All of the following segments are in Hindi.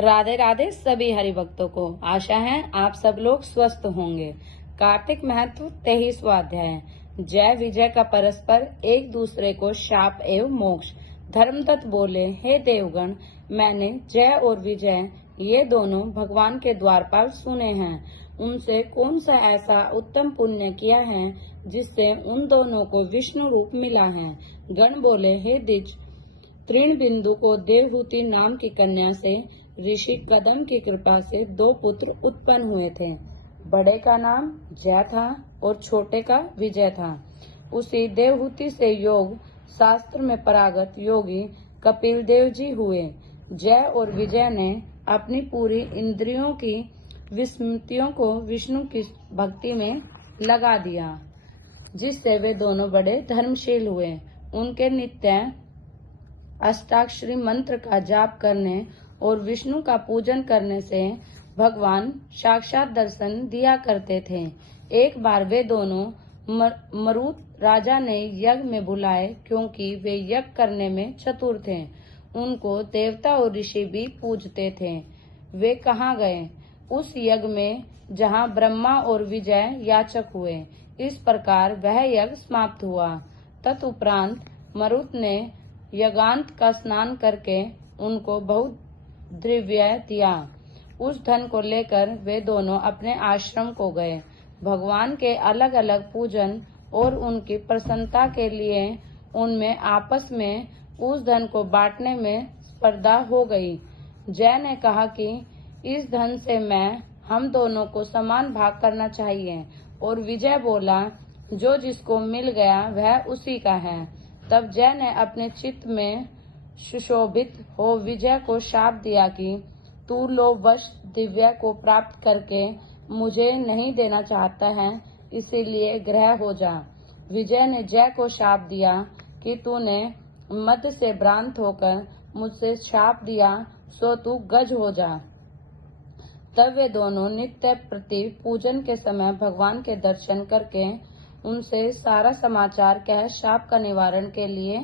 राधे राधे सभी हरि भक्तों को। आशा है आप सब लोग स्वस्थ होंगे। कार्तिक महत्व 23वां अध्याय। जय विजय का परस्पर एक दूसरे को शाप एवं मोक्ष। धर्मदत्त बोले, हे देवगण, मैंने जय और विजय ये दोनों भगवान के द्वारपाल सुने हैं। उनसे कौन सा ऐसा उत्तम पुण्य किया है जिससे उन दोनों को विष्णु रूप मिला है। गण बोले, हे द्विज, तृण बिंदु को देवहूति नाम की कन्या से ऋषि कदम की कृपा से 2 पुत्र उत्पन्न हुए थे। बड़े का नाम जय था और छोटे का विजय था। उसी देवहूति से योग शास्त्र में परागत योगी कपिल देव जी हुए। जय और विजय ने अपनी पूरी इंद्रियों की विस्मृतियों को विष्णु की भक्ति में लगा दिया, जिससे वे दोनों बड़े धर्मशील हुए। उनके नित्य अष्टाक्षरी मंत्र का जाप करने और विष्णु का पूजन करने से भगवान साक्षात दर्शन दिया करते थे। एक बार वे दोनों मरुत राजा ने यज्ञ में बुलाए, क्योंकि वे यज्ञ करने में चतुर थे। उनको देवता और ऋषि भी पूजते थे। वे कहाँ गए? उस यज्ञ में जहाँ ब्रह्मा और विजय याचक हुए। इस प्रकार वह यज्ञ समाप्त हुआ। तदुपरांत मरुत ने यज्ञांत का स्नान करके उनको बहुत द्रव्य दिया। उस धन को लेकर वे दोनों अपने आश्रम को गए। भगवान के अलग अलग पूजन और उनकी प्रसन्नता के लिए उनमें आपस में उस धन को बांटने में स्पर्धा हो गई। जय ने कहा कि इस धन से हम दोनों को समान भाग करना चाहिए, और विजय बोला, जो जिसको मिल गया वह उसी का है। तब जय ने अपने चित्त में सुशोभित हो विजय को शाप दिया कि तू लोभवश दिव्य को प्राप्त करके मुझे नहीं देना चाहता है, इसीलिए ग्रह हो जा। विजय ने जय को शाप दिया कि तूने मद से भ्रांत होकर मुझसे शाप दिया, सो तू गज हो जा। तब वे दोनों नित्य प्रति पूजन के समय भगवान के दर्शन करके उनसे सारा समाचार कह शाप का निवारण के लिए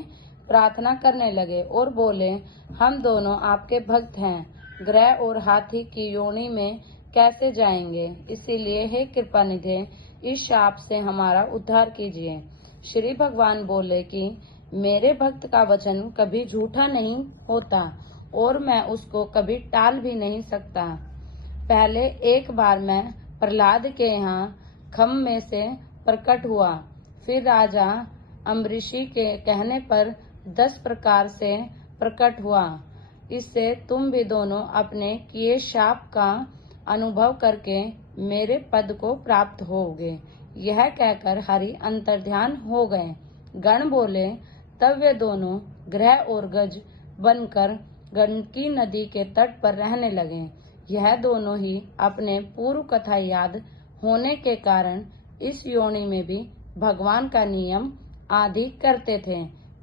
प्रार्थना करने लगे और बोले, हम दोनों आपके भक्त हैं, ग्रह और हाथी की योनि में कैसे जाएंगे? इसीलिए हे कृपानिधे, इस शाप से हमारा उद्धार कीजिए। श्री भगवान बोले कि मेरे भक्त का वचन कभी झूठा नहीं होता और मैं उसको कभी टाल भी नहीं सकता। पहले एक बार मैं प्रहलाद के यहाँ खम में से प्रकट हुआ, फिर राजा अम्बरीशी के कहने पर 10 प्रकार से प्रकट हुआ। इससे तुम भी दोनों अपने किए शाप का अनुभव करके मेरे पद को प्राप्त होगे। यह कहकर हरि अंतर्ध्यान हो गए। गण बोले, तब वे दोनों ग्रह और गज बनकर गंडकी नदी के तट पर रहने लगे। यह दोनों ही अपने पूर्व कथा याद होने के कारण इस योनि में भी भगवान का नियम आदि करते थे।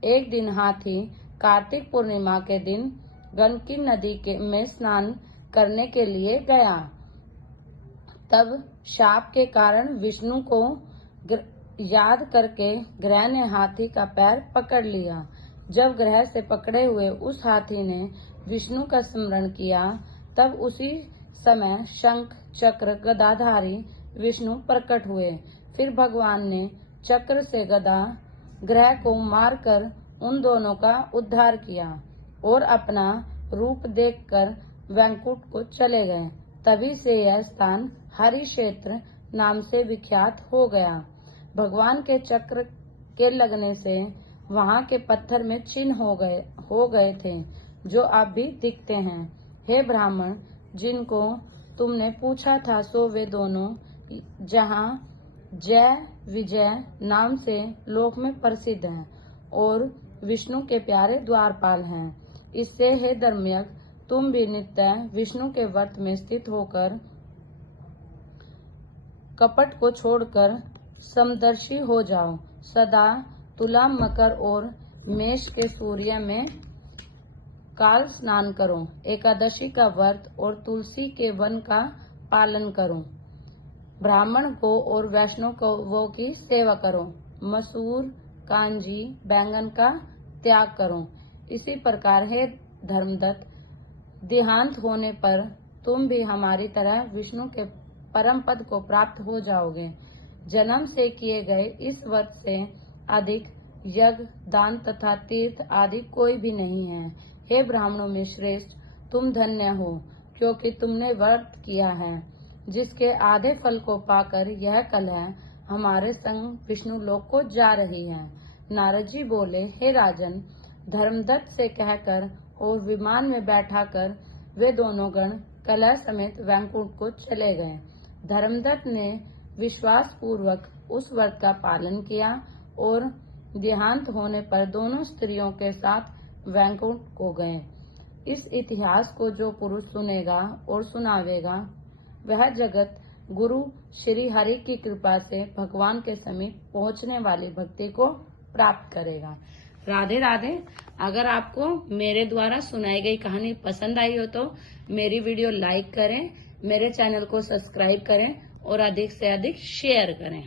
एक दिन हाथी कार्तिक पूर्णिमा के दिन गंडकी नदी में स्नान करने के लिए गया। तब शाप के कारण विष्णु को याद करके ग्रह ने हाथी का पैर पकड़ लिया। जब ग्रह से पकड़े हुए उस हाथी ने विष्णु का स्मरण किया, तब उसी समय शंख चक्र गदाधारी विष्णु प्रकट हुए। फिर भगवान ने चक्र से गदा ग्रह को मारकर उन दोनों का उद्धार किया और अपना रूप देखकर वैकुंठ को चले गए। तभी से यह स्थान हरि क्षेत्र नाम से विख्यात हो गया। भगवान के चक्र के लगने से वहाँ के पत्थर में चिन्ह हो गए थे, जो अब भी दिखते हैं। हे ब्राह्मण, जिनको तुमने पूछा था, सो वे दोनों जहाँ जय विजय नाम से लोक में प्रसिद्ध हैं और विष्णु के प्यारे द्वारपाल हैं। इससे हे धर्मज्ञ, तुम भी नित्य विष्णु के व्रत में स्थित होकर कपट को छोड़कर समदर्शी हो जाओ। सदा तुला, मकर और मेष के सूर्य में काल स्नान करो। एकादशी का व्रत और तुलसी के वन का पालन करो। ब्राह्मण को और वैष्णव को वो की सेवा करो। मसूर, कांजी, बैंगन का त्याग करो। इसी प्रकार हे धर्मदत्त, देहांत होने पर तुम भी हमारी तरह विष्णु के परम पद को प्राप्त हो जाओगे। जन्म से किए गए इस व्रत से अधिक यज्ञ, दान तथा तीर्थ आदि कोई भी नहीं है। हे ब्राह्मणों में श्रेष्ठ, तुम धन्य हो, क्योंकि तुमने व्रत किया है, जिसके आधे फल को पाकर यह कलह हमारे संग विष्णु लोक को जा रही है। नारद जी बोले, हे राजन, धर्मदत्त से कहकर और विमान में बैठाकर वे दोनों गण कलह समेत वैकुंठ को चले गए। धर्मदत्त ने विश्वास पूर्वक उस व्रत का पालन किया और देहांत होने पर दोनों स्त्रियों के साथ वैकुंठ को गए। इस इतिहास को जो पुरुष सुनेगा और सुनावेगा, वह जगत गुरु श्री हरि की कृपा से भगवान के समीप पहुंचने वाली भक्ति को प्राप्त करेगा। राधे राधे। अगर आपको मेरे द्वारा सुनाई गई कहानी पसंद आई हो तो मेरी वीडियो लाइक करें, मेरे चैनल को सब्सक्राइब करें और अधिक से अधिक शेयर करें।